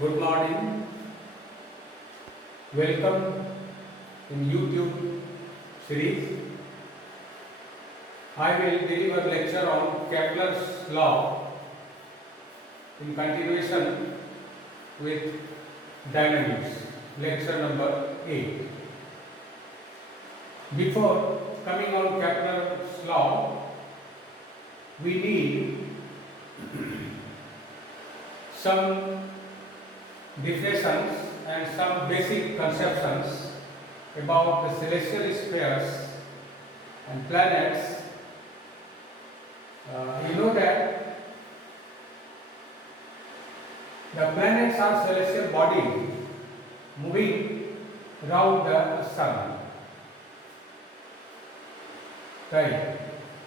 Good morning. Welcome in YouTube series. I will deliver lecture on Kepler's law in continuation with dynamics. Lecture number 8. Before coming on Kepler's law, we need some definitions and some basic conceptions about the celestial spheres and planets. You know that the planets are celestial bodies moving around the sun. Right.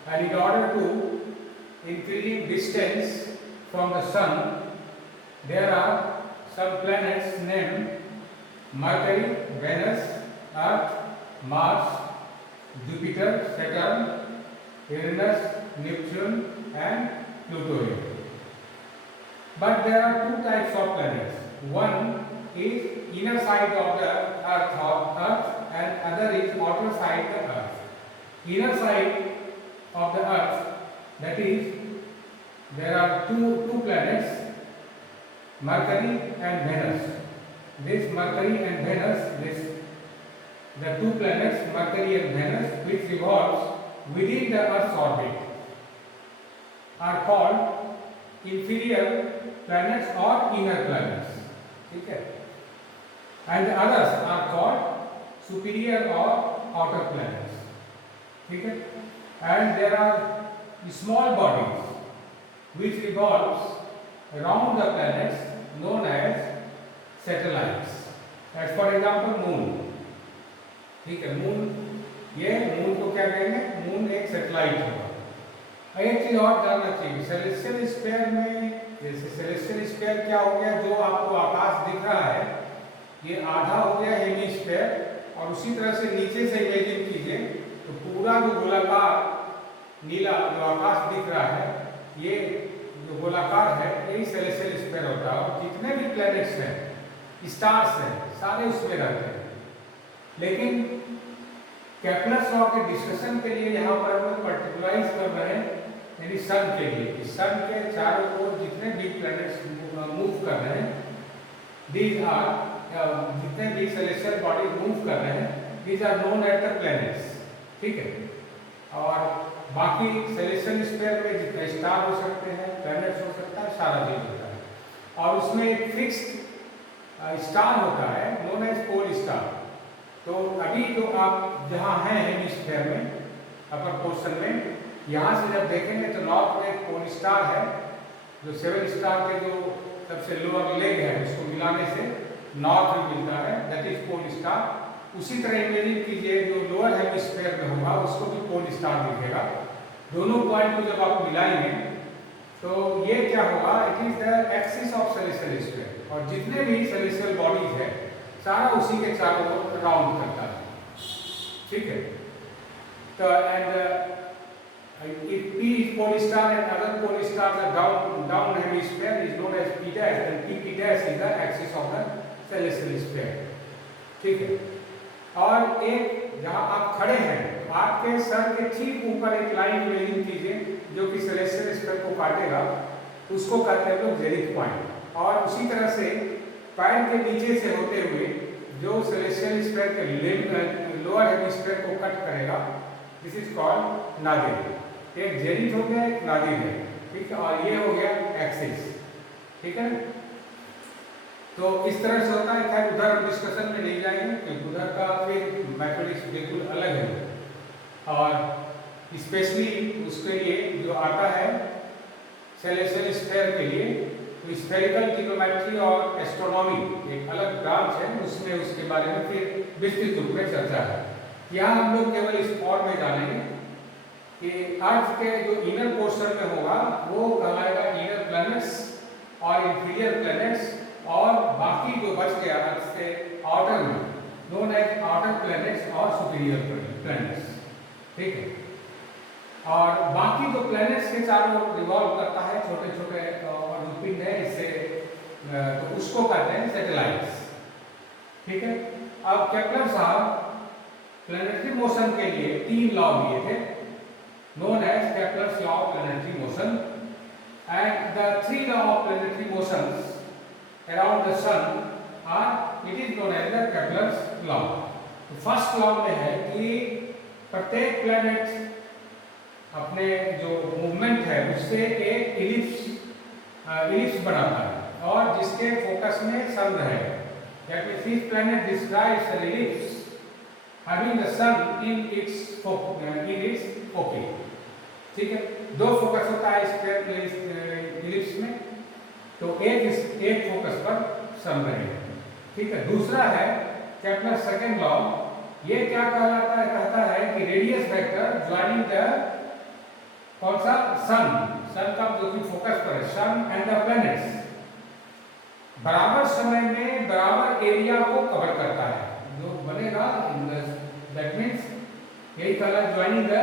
And in order to increase distance from the sun, there are some planets named Mercury, Venus, Earth, Mars, Jupiter, Saturn, Uranus, Neptune and Pluto. But there are two types of planets. One is inner side of the Earth and other is outer side of the Earth. Inner side of the Earth, that is, there are two planets, Mercury and Venus. This Mercury and Venus, the two planets Mercury and Venus, which revolves within the Earth's orbit, are called inferior planets or inner planets. Okay? And the others are called superior or outer planets. Okay? And there are small bodies which revolves around the planets known as satellites. As for example, moon. ठीक है, moon को क्या कहेंगे? Moon एक satellite होगा। एक चीज और जानना चाहिए, सेलेस्टियल स्फीयर में, जैसे सेलेस्टियल स्फीयर क्या हो गया, जो आपको आकाश दिख रहा है, ये आधा हो गया हेमिस्फीयर, और उसी तरह से नीचे से इमेजिन कीजिए तो पूरा जो गोलाकार नीला जो आकाश दिख रहा है, ये जो गोलाकार है, यही सेलेस्टियल स्फीयर होता है। और जितने भी प्लैनेट्स हैं, स्टार्स हैं, सारे उसमें रहते हैं। लेकिन केपलर्स लॉ के डिस्कशन के लिए यहाँ पर हम पर्टिकुलराइज कर रहे हैं, यानी सन के लिए, सन के चारों ओर जितने भी प्लैनेट्स मूव कर रहे हैं, दीज आर, जितने भी सेलेस्टियल बॉडीज मूव कर रहे हैं, these are known as the planets. ठीक है। और बाकी सेलेस्टियल स्फीयर में जितने स्टार हो सकते हैं, प्लैनेट्स हो सकता है, सारा चीज होता है। और उसमें एक फिक्स्ड स्टार होता है नोन एज पोल स्टार। तो अभी जो आप जहाँ हैं हेमिस्फीयर में, अपर पोर्शन में, यहाँ से जब देखेंगे तो नॉर्थ में एक पोल स्टार है, जो 7 स्टार के जो सबसे लोअर लेग है, उसको मिलाने से नॉर्थ में मिलता है, दैट इज पोल स्टार। उसी तरह इमेजिन कीजिए जो लोअर हेमिस्फीयर में होगा, उसको भी पोल स्टार दिखेगा। दोनों पॉइंट को जब आप मिलाएंगे तो ये क्या होगा, it is the axis of celestial sphere, और जितने भी सेलेस्टियल बॉडीज है, सारा उसी के चारों ओर राउंड करता है। ठीक है। तो and if P is pole star and other pole stars are down hemisphere is known as P dash, and P dash is the axis of the celestial sphere. ठीक है। और एक जहाँ आप खड़े हैं, आपके सर के ठीक ऊपर एक लाइन इमेजिन कीजिए जो कि सेलेस्टियल स्फीयर को काटेगा, उसको कहते हैं लोग जेनिथ पॉइंट। और उसी तरह से पैर के नीचे से होते हुए जो सेलेस्टियल स्फीयर के लोअर हेमिस्फीयर को कट करेगा, दिस इज कॉल्ड नादिर। एक जेनिथ हो गया, एक नादिर है। ठीक है। और ये हो गया एक्सिस। ठीक है। तो इस तरह से होता है। खैर उधर डिस्कशन में नहीं जाएंगे क्योंकि उधर का फिर मैथमेटिक्स बिल्कुल अलग है। और स्पेशली उसके लिए जो आता है सेलेस्टियल स्फीयर के लिए, तो स्फेरिकल ट्रिग्नोमेट्री और एस्ट्रोनॉमी एक अलग ब्रांच है, उसमें उसके बारे में फिर विस्तृत रूप में चर्चा है। यहाँ हम लोग केवल इस फॉर्म में जानेंगे कि अर्थ के जो इनर पोर्शन में होगा वो कहलाएगा इनर प्लैनेट्स और इंफीरियर प्लैनेट्स, और बाकी जो बच गया अर्थ से आउटर में नोन एज आउटर प्लैनेट्स और सुपीरियर प्लैनेट्स। ठीक है। और बाकी जो प्लैनेट्स के चारों रिवॉल्व करता है, छोटे छोटे पिंड है, इससे तो उसको कहते हैं सैटेलाइट्स। ठीक है, अब केपलर साहब प्लैनेटरी मोशन के लिए 3 लॉ दिए थे, known as Kepler's law of planetary motion, and the 3 law of planetary motions around the sun are, it is known as the Kepler's law. तो फर्स्ट लॉ में है कि प्रत्येक प्लैनेट अपने जो मूवमेंट है उससे एक इलिप्स बनाता है और जिसके फोकस में सन रहेगा। That means each planet describes an ellipse having the sun in its focus. ठीक है, 2 फोकस होता है इस इलिप्स में, तो एक फोकस पर सन रहेगा। ठीक है, दूसरा है केपलर सेकंड लॉ, ये क्या कहता है कि रेडियस वेक्टर ज्वाइनिंग द कौन सा सन का जो कि फोकस पर है, सन एंड द प्लैनेट्स बराबर समय में बराबर एरिया को कवर करता है, जो बनेगा दैट मीन्स यही colour joining the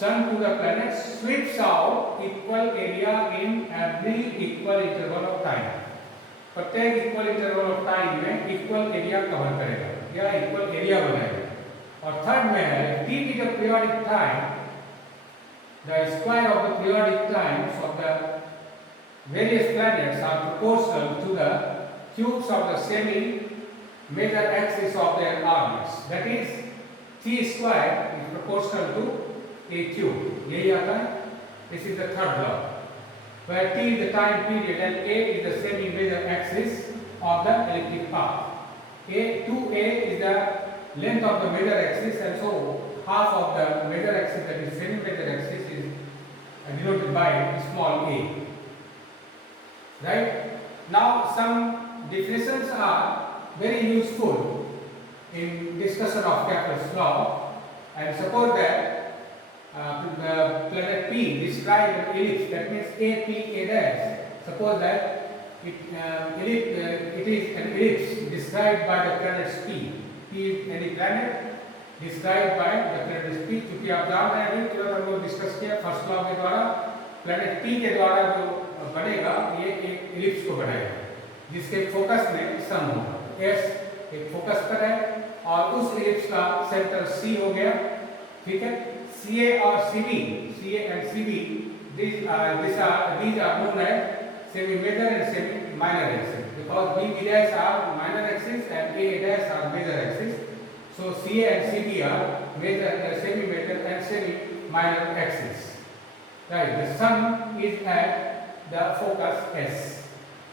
sun to the planet sweeps out equal area in every equal interval of time. प्रत्येक इक्वल इंटरवल ऑफ टाइम में इक्वल एरिया कवर करेगा या इक्वल एरिया बनाएगा। और थर्ड में है T is the periodic time, the square of the periodic times of the various planets are proportional to the cubes of the semi-major axis of their orbits. That is, t square is proportional to a cube. यही आता है। This is the third law, where t is the time period and a is the semi-major axis of the elliptic path. 2a is the length of the major axis, and so half of the major axis, that is semi-major axis, is denoted by small a. Right? Now some definitions are very useful in discussion of Kepler's law, and suppose that the planet P describes an ellipse, that means A dash. Suppose that it is an ellipse described by the planets P. P is any planet described by the planets P. क्योंकि आप जान रहे हैं तुरंत हम लोग discuss किया first law के द्वारा, प्लेनेट P के द्वारा जो बनेगा ये एक इलिप्स को बनाएगा जिसके फोकस में सन होगा। एस एक फोकस पर है और उस इलिप्स का सेंटर सी हो गया। ठीक है, सी ए और C B, C A and C B, these are known as semi-major and semi-minor axis, because B dash are minor axis and A dash are major axis. So C A and C B are major, semi-major and semi-minor axis. Right, the sun is at the focus S.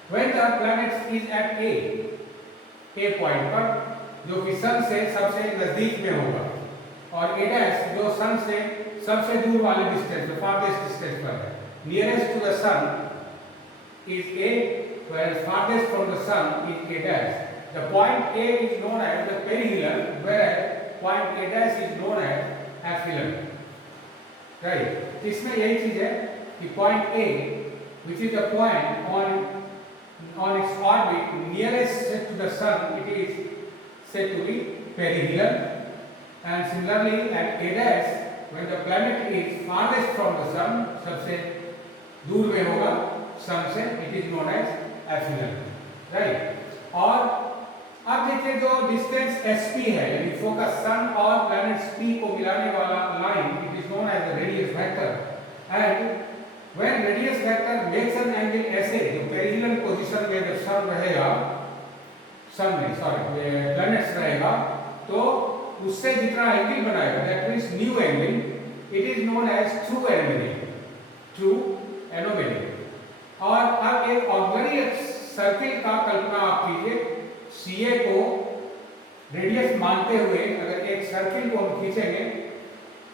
When the planet is at A point पर, जो कि सन से सबसे नजदीक में होगा, और A dash जो सन से सबसे दूर वाले डिस्टेंस, farthest distance पर है। Nearest to the sun is A, whereas farthest from the sun is A dash. The point A is known as the perihelion, whereas point A dash is known as aphelion. Right? इसमें यही चीज है कि point A, which is the point on its orbit nearest to the sun, it is said to be perihelion. And similarly at A dash, when the planet is farthest from the sun, सबसे दूर में होगा सन से, it is known as aphelion. Right? और अब देखिए जो distance SP है, यानी फोकस सन और प्लैनेट्स P को मिलाने वाला line, it is known as the radius vector. And when radius vector makes an angle ऐसे, जो पेरिहिलियन पोजीशन में जब प्लैनेट्स रहेगा, तो उससे जितना एंगल बनाएगा, that means new angle, it is known as true anomaly. और अब एक ऑक्सिलरी सर्किल का कल्पना आप कीजिए, CA को रेडियस मानते हुए अगर एक सर्किल को हम खींचेंगे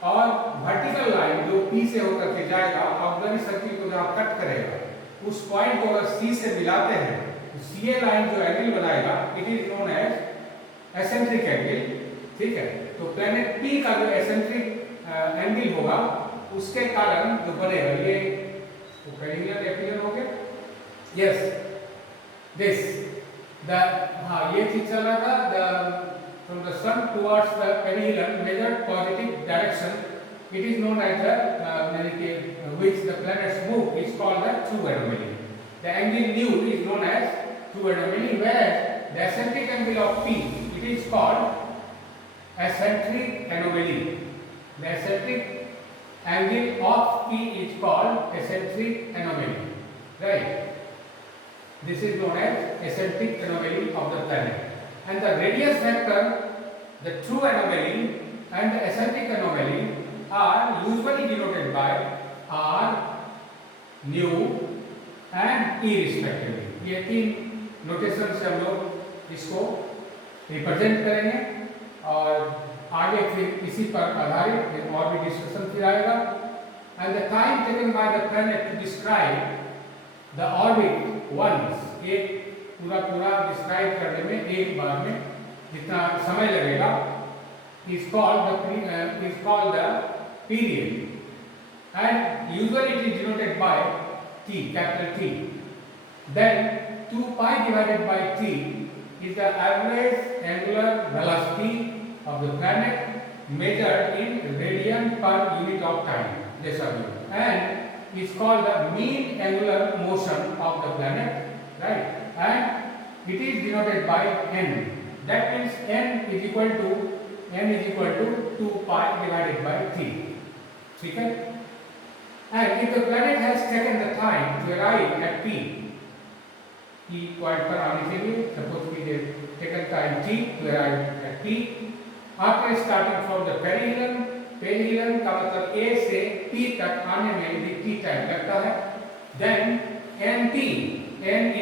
और वर्टिकल लाइन जो P से होकर के जाएगा, ऑक्सिलरी सर्किल को जहाँ कट करेगा, उस पॉइंट को अगर C से मिलाते हैं, तो CA लाइन जो एंगल बनाएगा, it is known as eccentric angle. ठीक है, तो प्लैनेट P का जो एसेंट्रिक एंगल होगा, उसके कारण जो बनेगा, ये पेरिहिलियन एपिलियन हो गया। यस, दिस ये चीज चल रहा था, from the sun towards the perihelion measured positive direction, it is known as the which the planets move is called the true anomaly. The angle nu is known as true anomaly where the eccentric angle of P, it is called eccentric anomaly. The eccentric angle of P is called eccentric anomaly, right? This is known as eccentric anomaly of the planet. And the radius vector, the true anomaly and the eccentric anomaly are usually denoted by R, nu and E respectively. ये तीन notation से हम लोग इसको represent करेंगे और आगे फिर इसी पर आधारित फिर और भी डिस्कशन फिर आएगा. And the time taken by the planet to describe the orbit once, एक पूरा डिस्क्राइब करने में एक बार में जितना समय लगेगा is called the period, and usually it is denoted by T, capital T. Then 2 pi divided by T is the average angular velocity of the planet measured in radian per unit of time, and is called the mean angular motion of the planet, right? And it is denoted by n. That means n is equal to 2 pi divided by t. ठीक है? And if the planet has taken the time to arrive at P point पर आने के लिए, suppose we have taken time t to arrive at P, after starting from the perihelion का मतलब A से P तक आने में यदि t टाइम लगता है, then n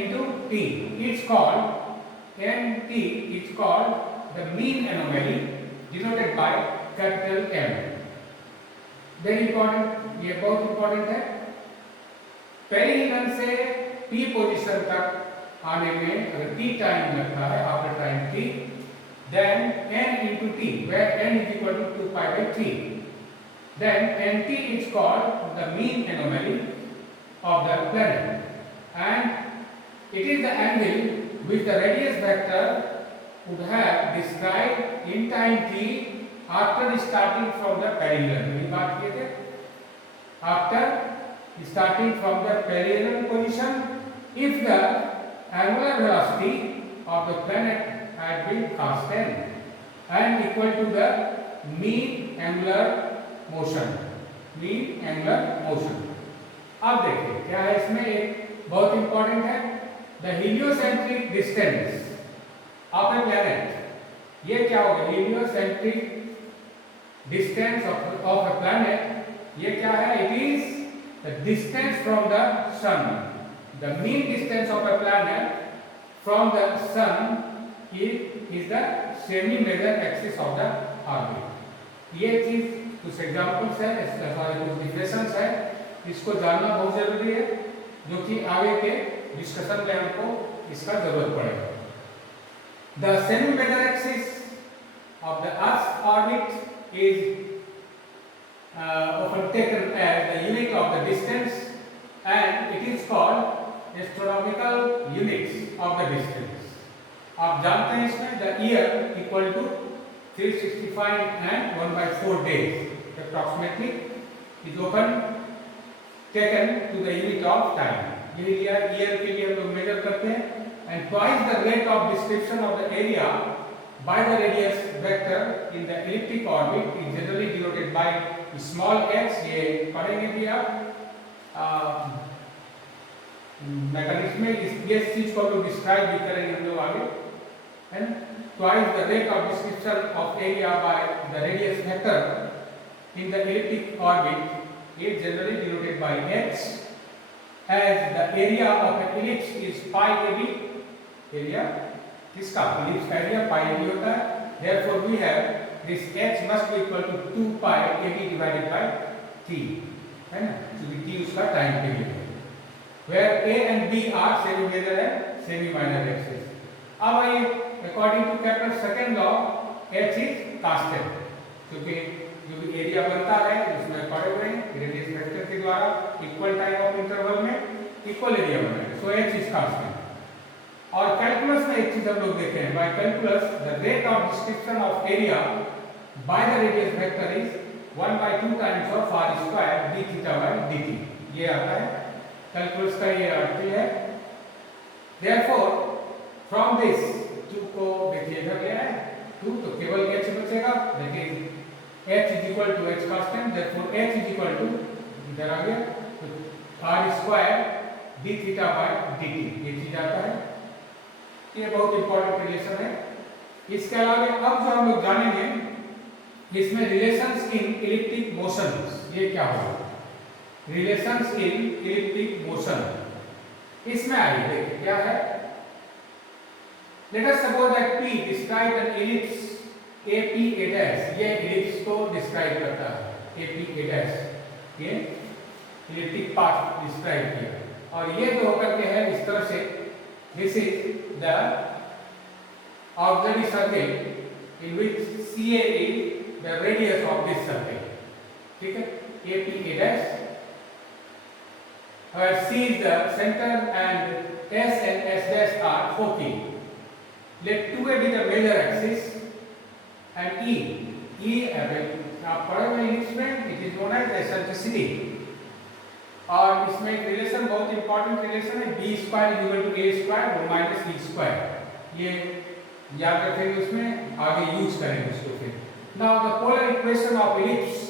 into t is called the mean anomaly denoted by capital M. Very important, ये बहुत important है. पेरिहिलियन से P पोजीशन तक आने में अगर t टाइम लगता है, after time t, then n into t, where n is equal to 2 pi by t, then nt is called the mean anomaly of the planet, and it is the angle which the radius vector would have described in time t after starting from the perihelion. ये बात किए थे. After starting from the perihelion position, if the angular velocity of the planet had been constant and equal to the mean angular motion. अब देखिए क्या है इसमें, एक बहुत इंपॉर्टेंट है, the heliocentric distance of a planet. ये क्या होगा? Heliocentric distance of a planet, ये क्या है? It is the distance from the sun. The mean distance of a planet from the sun is the semi major axis of the orbit. ये चीज कुछ examples है, इसका कुछ डिफरेंसेस है, इसको जानना बहुत जरूरी है, जो कि आगे के डिस्कशन में हमको इसका जरूरत पड़ेगा. The semi major axis of the Earth's orbit is often taken as the unit of the distance, and it is called astronomical units of the distance. आप जानते हैं इसमें the year equal to 365 and 1/4 days approximately is often taken to the unit of time. ये year के लिए हम लोग major करते हैं. and twice the rate of description of the area by the radius vector in the elliptic orbit is generally denoted by small x. ये पढ़ेंगे भी आप मैकेनिक्स में इस चीज को लोग डिस्क्राइब भी करेंगे हम लोग आगे. and twice the rate of description of area by the radius vector in the elliptic orbit is generally denoted by h, as the area of an ellipse is pi ab. area किसका? ellipse का area pi ab होता है. therefore we have this h must be equal to 2 pi ab divided by t, है ना, क्योंकि t उसका time period है. where a and b are semi major and semi minor axis. अब आइए, according to Kepler's second law, h is constant, क्योंकि जो भी एरिया बनता है उसमें पढ़े हुए हैं रेडियस वेक्टर के द्वारा इक्वल टाइम ऑफ इंटरवल में इक्वल एरिया बनाएंगे. So h is constant. और कैलकुलस में एक चीज हम लोग देखे हैं, by calculus the rate of description of area by the radius vector is 1/2 times of r square d theta by dt. ये आता है कैलकुलस का ये अर्थ है. therefore फ्रॉम दिस 2 को देखिए इधर ले आए 2 तो केवल h बचेगा, that is h is equal to h constant, therefore h is equal to इधर आ गया तो r square d theta by dt ये चीज आता है। ये बहुत इंपॉर्टेंट रिलेशन है। इसके अलावा अब जो हम लोग जानेंगे इसमें रिलेशंस इन इलिप्टिक मोशंस, ये क्या होगा, रिलेशंस इन इलिप्टिक मोशन। इसमें आइए देखिए क्या है। Let us suppose that P describe N ellipse AP A', ये इलिप्स को डिस्क्राइब करता है AP A', ये इलिप्टिक पाथ डिस्क्राइब किया और ये जो होकर के है इस तरह से, this is the auxiliary circle in which CA is the radius of this circle, ठीक है, AP A', where C is the center and S and S' are forking. Let 2A be the major axis and E आप पढ़े हुए English में, it is known as eccentricity। और इसमें एक relation बहुत इंपॉर्टेंट रिलेशन है B square is equal to A square और माइनस E स्क्वायर, ये याद रखेंगे, उसमें आगे यूज करेंगे उसको फिर। Now the polar equation of ellipse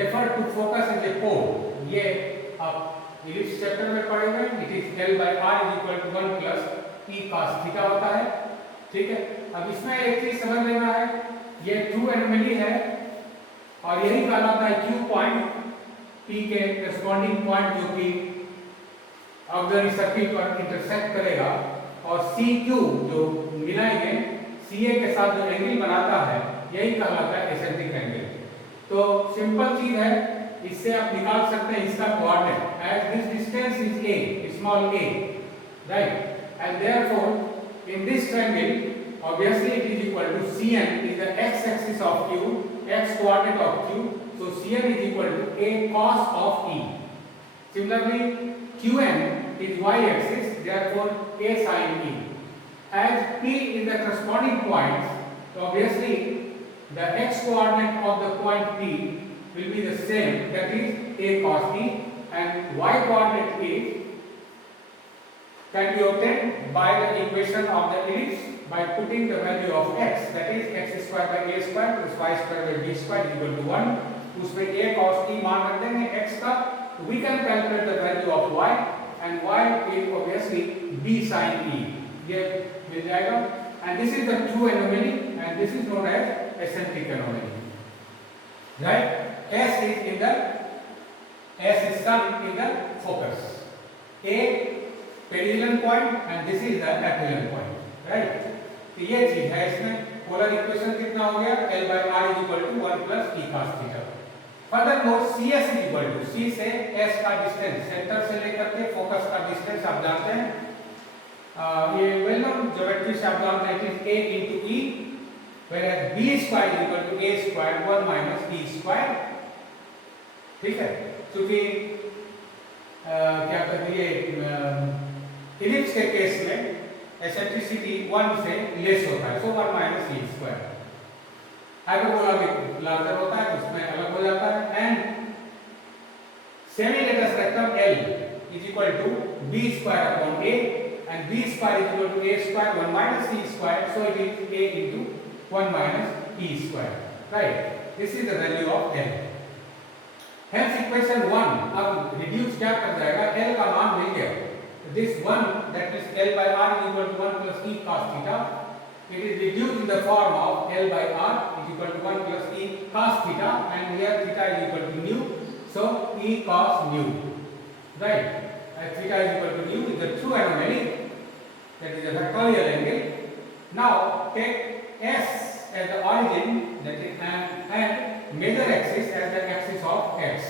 refer to focus as a pole, ये आप इलिप्स चैप्टर में पढ़े हुए, it is L by R is equal to 1 plus E cos theta होता है, ठीक है। अब इसमें एक चीज समझ लेना है, ये ट्रू एनोमली है और यही कहलाता है Q पॉइंट, P के करस्पॉन्डिंग पॉइंट जो कि ऑक्सिलरी सर्किल पर इंटरसेक्ट करेगा, और CQ जो मिलाएंगे CA के साथ जो एंगल बनाता है यही कहलाता है एसेंट्रिक एंगल। तो सिंपल चीज है, इससे आप निकाल सकते हैं इसका coordinate, as this distance is a, small a, right, and therefore in this triangle obviously it is equal to Cn is the x-axis of Q, x coordinate of Q, so Cn is equal to a cos of E. Similarly Qn is y-axis, therefore a sin E. As P is the corresponding point, so obviously the x coordinate of the point P will be the same, that is a cos E, and y coordinate is can be obtained by the equation of the ellipse by putting the value of x, that is x square by a square plus y square by b square is equal to 1, उसमें a cos E मान रख देंगे x का, we can calculate the value of y and y is obviously b sin E, ये मिल जाएगा, and this is the true anomaly and this is known as eccentric anomaly, right? S is sum in the focus, A perihelion point and this is the aphelion point, right? तो ये चीज है, इसमें polar equation कितना हो गया, L by R is equal to 1 plus E cos theta। Furthermore CS is equal to C से S का डिस्टेंस, सेंटर से लेकर के फोकस का डिस्टेंस आप जानते हैं, ये वेल नोन ज्योमेट्री से आप जानते हैं, it is A into E, whereas B square is equal to A square 1 minus E square, ठीक है, क्योंकि क्या कहते हैं इलिप्स के केस में एसेंट्रिसिटी 1 से लेस होता है, so 1 minus E square. Hyperbola में लार्जर होता है तो उसमें अलग हो जाता है, and semi latus rectum L is equal to B square upon A and B square is equal to A square 1 minus E square, so it is A into 1 minus E square, right? This is the value of L। Hence equation 1 अब reduce क्या कर जाएगा, L का मान मिल गया, this 1 that is L by R is equal to 1 plus E cos theta, it is reduced in the form of L by R is equal to 1 plus E cos theta, and here theta is equal to nu, so E cos nu, right? As theta is equal to nu is the true anomaly, that is a factorial angle. Now take S as the origin, that is and major axis as the axis of x,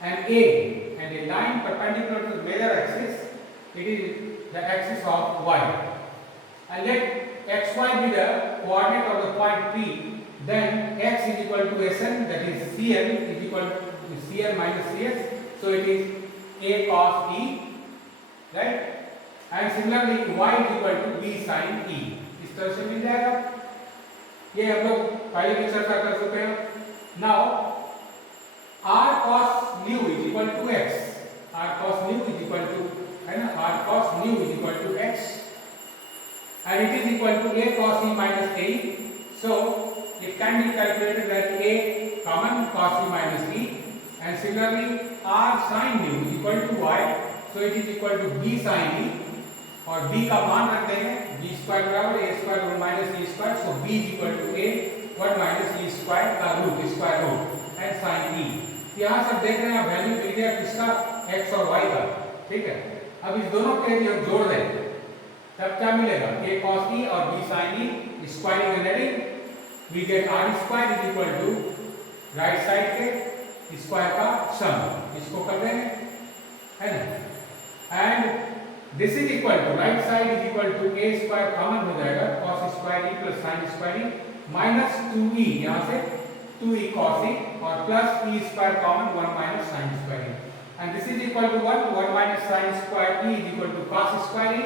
and a line perpendicular to the major axis, it is the axis of y, and let xy be the coordinate of the point P, then x is equal to Sn, that is Cn is equal to Cn minus Cs, so it is a cos E, right? And similarly y is equal to b sin E, इस तरह से मिल जाएगा, ये हम लोग पहले भी चर्चा कर चुके हैं। Now r cos nu is equal to x, r cos nu is equal to, है ना, r cos nu is equal to x, and it is equal to a cos e minus a. So it can be calculated that a common cos e minus e, and similarly r sin u is equal to y, so it is equal to b sin e, और b का मान रख देंगे b square बराबर a square 1 minus e square, so b is equal to a 1 minus e square का root square root and sin e. यहाँ सब देख रहे हैं वैल्यू मिल गया किसका, x और y का, ठीक है. अब इस दोनों के लिए जोड़ दें तब क्या मिलेगा, a cos e और b sin e squaring and adding we get r square is equal to right side के स्क्वायर का सम, इसको कर देंगे है ना, and this is equal to right side is equal to a square common हो जाएगा cos square e plus sin square e minus 2e, यहाँ से 2e cos e और plus e square common 1 minus sin square e, and this is equal to 1 minus sin square e is equal to cos square e,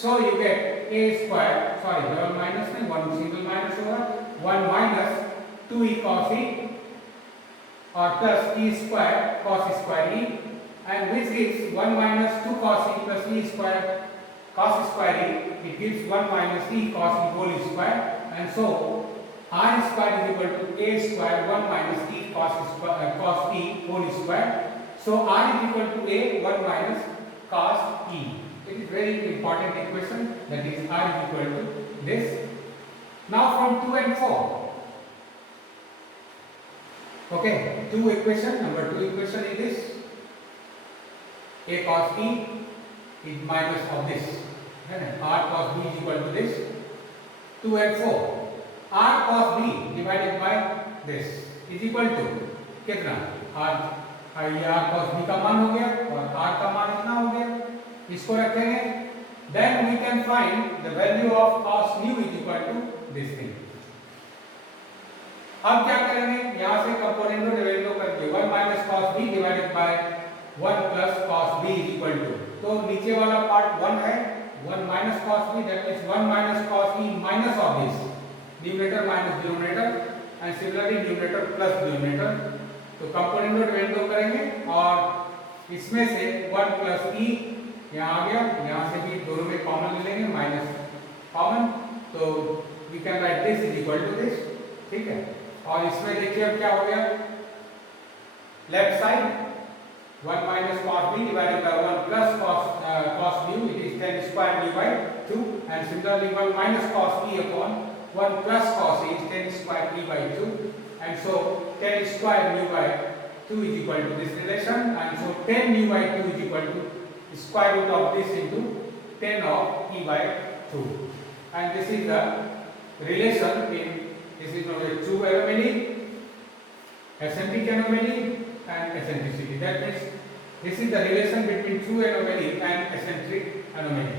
so you get a square, sorry double minus में one single minus होगा 1 minus 2e cos e और plus e square cos square e, and which gives 1 minus 2 cos e plus e square cos square e, it gives 1 minus e cos e whole square, and so r square is equal to a square 1 minus e cos e whole square, so r is equal to a 1 minus cos e. It is very important equation, that is r is equal to this. Now from 2 and 4, okay, two equation, number 2 equation is this, a cos e is minus of this, r cos b is equal to this. 2 and 4, r cos b divided by this is equal to कितना, ये r cos b का मान हो गया और r का मान इतना हो गया, इसको रखेंगे, then we can find the value of cos nu is equal to this thing. अब क्या करेंगे, यहाँ से कंपोनेंटो डिवाइड करके 1 minus cos b divided by 1 plus cos b is equal to, तो नीचे वाला पार्ट 1 है, 1 minus cos b, that means 1 minus cos e minus of this, numerator minus denominator, and similarly numerator plus denominator. तो component को divide करेंगे और इसमें से 1 प्लस e यहाँ आ गया, यहाँ से भी दोनों में कॉमन ले लेंगे माइनस कॉमन, तो we can write this is equal to this, ठीक है. और इसमें देखिए अब क्या हो गया, left side 1 minus cos b divided by 1 plus cos nu, it is 10 square nu by 2, and similarly 1 minus cos e upon 1 plus cos e is 10 square e by 2, and so 10 square nu by 2 is equal to this relation, and so 10 nu by 2 is equal to square root of this into 10 of e by 2, and this is the relation in, this is known as true anomaly, eccentric anomaly and eccentricity. That means this is the relation between true anomaly and eccentric anomaly.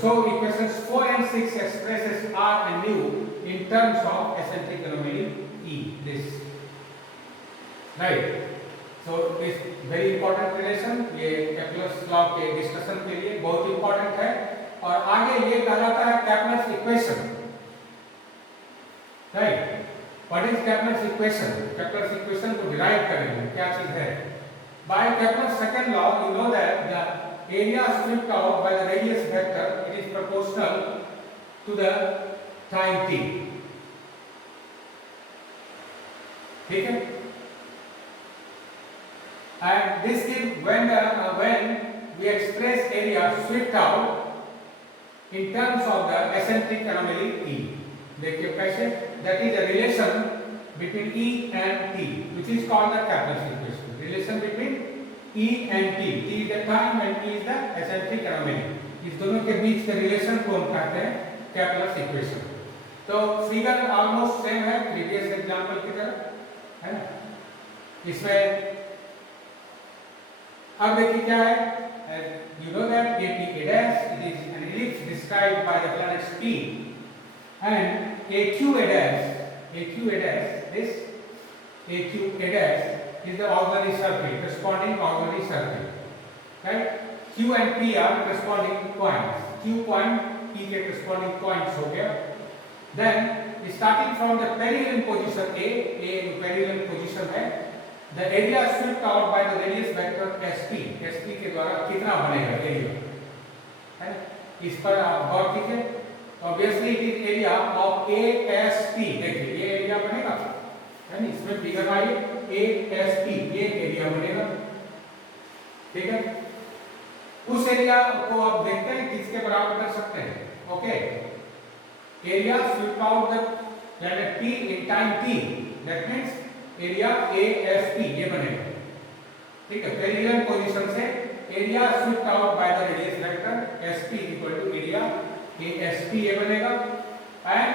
So equations 4 and 6 expresses r and nu in terms of eccentric anomaly e, this, right. So this very important relation, ये Kepler's law के discussion के लिए बहुत important है, और आगे ये कहलाता है Kepler's equation, right. What is Kepler's equation? Kepler's equation को derive करेंगे, क्या चीज है. By Kepler's second law, you know that the area stripped out by the radius vector, it is proportional to the time t, ठीक है. And this is when we express area stripped out in terms of the eccentric anomaly e. देखिए कैसे, that is a relation between e and t, which is called the Kepler's equation. Relation between e and t, t is the time and e is the eccentric anomaly. इस दोनों के बीच के relation को हम कहते हैं Kepler's equation. तो figure almost same है प्रीवियस एग्जांपल की तरह, है ना. इसमें अब देखिए क्या है, you know that APA dash, it is an ellipse described by the planets P, and AQA dash, this AQA dash is the auxiliary circle, corresponding auxiliary circle, right. Q and P are corresponding points, Q point P के corresponding points हो गया. Then starting from the perihelion position A perihelion position है, the area stripped out by the radius vector SP के द्वारा कितना बनेगा area, है. इस पर आप गौर कीजिए. ऑफ ASP, देखिए ये एरिया बनेगा, यानी इसमें फिगर आई ASP, ये एरिया बनेगा, ठीक है। उस एरिया को आप देखते हैं किसके बराबर कर सकते हैं, okay. Area sweep out the letter T in time T, that means area ASP ये बनेगा, ठीक है। पेरिनियल पोजीशन से area sweep out by the radius vector SP equal to area ASP ये बनेगा। एंड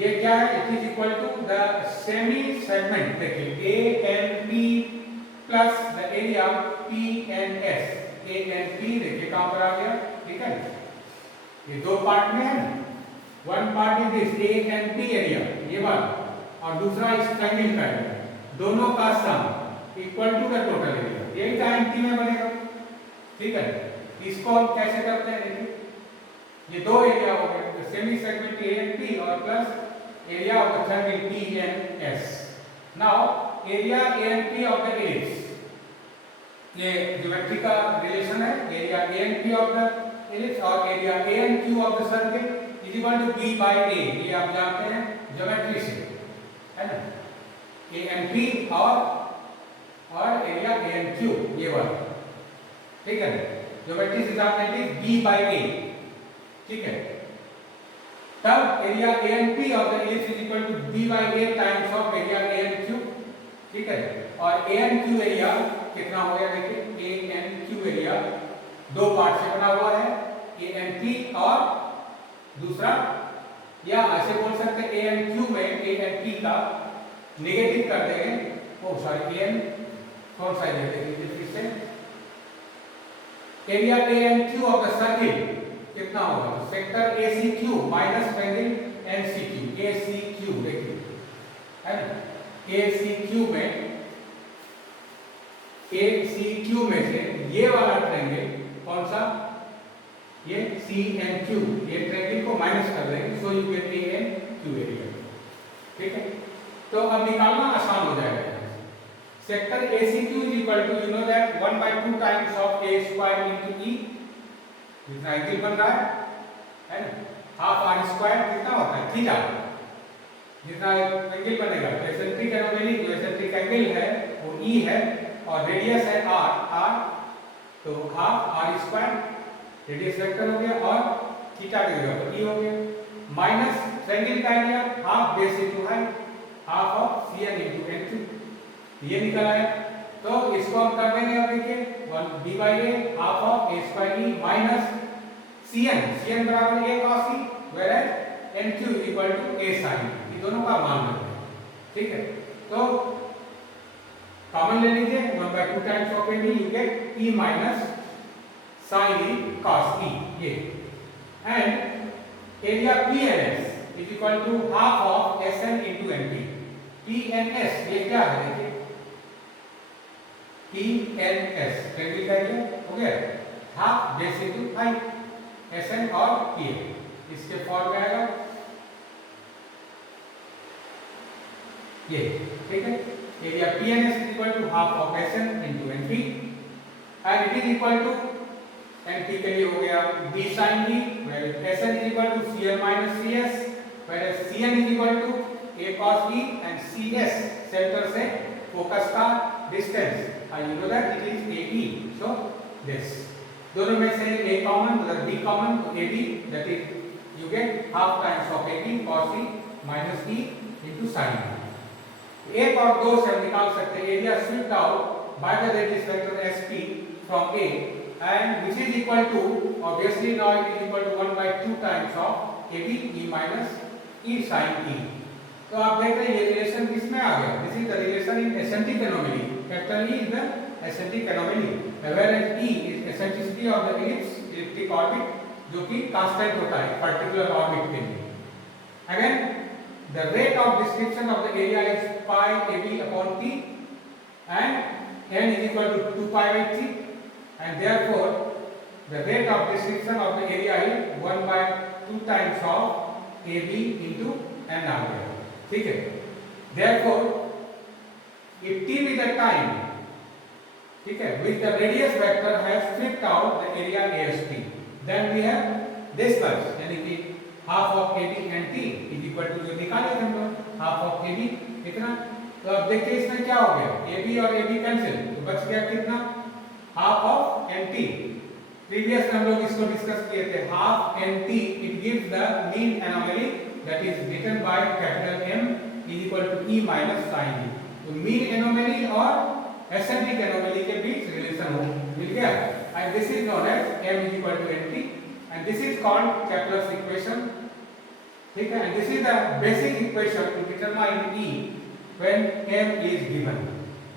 ये क्या है, it is equal to the semi segment, देखिए ANP plus the area PNS, ANP देखिए कहां पर आ गया, ठीक है। ये दो पार्ट में है ना, one part is this ANP area ये वाला, और दूसरा इस ट्रायंगल का एरिया, दोनों का sum equal to the total area, यही टाइम T में बनेगा, ठीक है। इसको हम कैसे करते हैं, देखिए ये दो एरिया हो गए, तो सेमी सेगमेंट ANP और plus area of the triangle PNS। Now area ANP of the ellipse, ये ज्योमेट्री का रिलेशन है, area ANP of the ellipse और area ANQ of the circle is equal to B by A, ये आप जानते हैं geometry से, है ना। ANP और एरिया ANQ ये वाला, ठीक है। ज्योमेट्री से जानते हैं B बाय A, ठीक है। तब area ANP of the ellipse is equal to B by A times of area ANQ, ठीक है। और ANQ एरिया कितना हो गया, देखिए ANQ एरिया दो पार्ट से बना हुआ है, ANP और दूसरा, या ऐसे बोल सकते हैं ANQ में ANP का नेगेटिव कर देंगे, ओ सॉरी AN कौन सा एरिया, देखिए फिर से area ANQ of the circle कितना होगा, तो sector ACQ minus triangle NCQ, ACQ देखिए, है ना। ACQ में से ये वाला ट्रायंगल कौन सा, ये CNQ, ये ट्रायंगल को माइनस कर देंगे, so you get ANQ area, ठीक है। तो अब निकालना आसान हो जाएगा। Sector ACQ is equal to, you know that 1/2 times of A square into E, जितना एंगल बन रहा है ना, हाफ R स्क्वायर कितना होता है, थीटा, जितना एंगल बनेगा, एसेंट्रिक एनोमली जो एसेंट्रिक एंगल है वो E है और रेडियस है R, तो half R square radius vector हो गया और थीटा की जगह पर E हो गया, माइनस ट्रायंगल का area half base into height, half of CN into NQ, ये निकला है। तो इसको हम कर देंगे, अब देखिए 1 B by A half of A square E minus CN बराबर A cos E, whereas NQ इक्वल टू A sin, ये दोनों का मान लेते हैं, ठीक है। तो कॉमन ले लीजिए, 1/2 times of AB you get E minus sin E cos E, ये, and area PNS is equal to half of SN into NP। PNS ये क्या है, देखिए PNS ट्रायंगल का एरिया हो गया, half base into height, SN और PN, इसके फॉर्म में आएगा ये, ठीक है। Area PNS is equal to half of SN into NP, and it is equal to NP के लिए हो गया B sin E, where SN is equal to CN minus CS, whereas CN is equal to A cos E, and CS centre से focus का distance, and you know that it is AE, so this दोनों में से A common मतलब B common, तो AB, that is you get half times of AB cos E minus E into sin E। एक और दो से हम निकाल सकते हैं area swept out by the radius vector SP from A, and which is equal to, obviously now it is equal to 1/2 times of AB E minus E sin E। तो आप देख रहे हैं ये रिलेशन किसमें आ गया, this is the relation in eccentric anomaly, capital E is the eccentric anomaly, whereas E is eccentricity of the elliptic orbit, जो कि कांस्टेंट होता है पर्टिकुलर ऑर्बिट के लिए। Again the rate of description of the area is pi AB upon T, and n is equal to 2 pi by 3, and therefore the rate of description of the area is 1/2 times of AB into n आ गया, ठीक है। therefore if T is the time, ठीक है, which the radius vector has stripped out the area ASP, then we have this much, यानी कि half of A B and T is equal to, जो निकाले थे हम लोग, हाफ ऑफ ए बी कितना। तो अब देखिए इसमें क्या हो गया, ए बी और ए बी कैंसिल, तो बच गया कितना, half of N T. Previous में हम लोग इसको डिस्कस किए थे, half N T it gives the mean anomaly that is written by capital M is equal to E minus sine E. तो मीन एनोमली और एसेंट्रिक एनोमली के बीच रिलेशन हो मिल गया, and this is known as M is equal to N T, and this is called Kepler's equation. ठीक है, and this is the basic equation two determine E when m is given,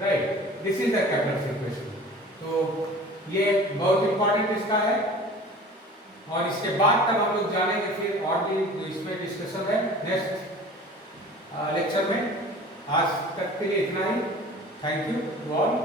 right? This is the Kepler's equation. तो ये बहुत important इसका है, और इसके बाद तब हम लोग जानेंगे फिर और भी इसमें डिस्कशन है नेक्स्ट लेक्चर में। आज तक के लिए इतना ही। Thank you to all.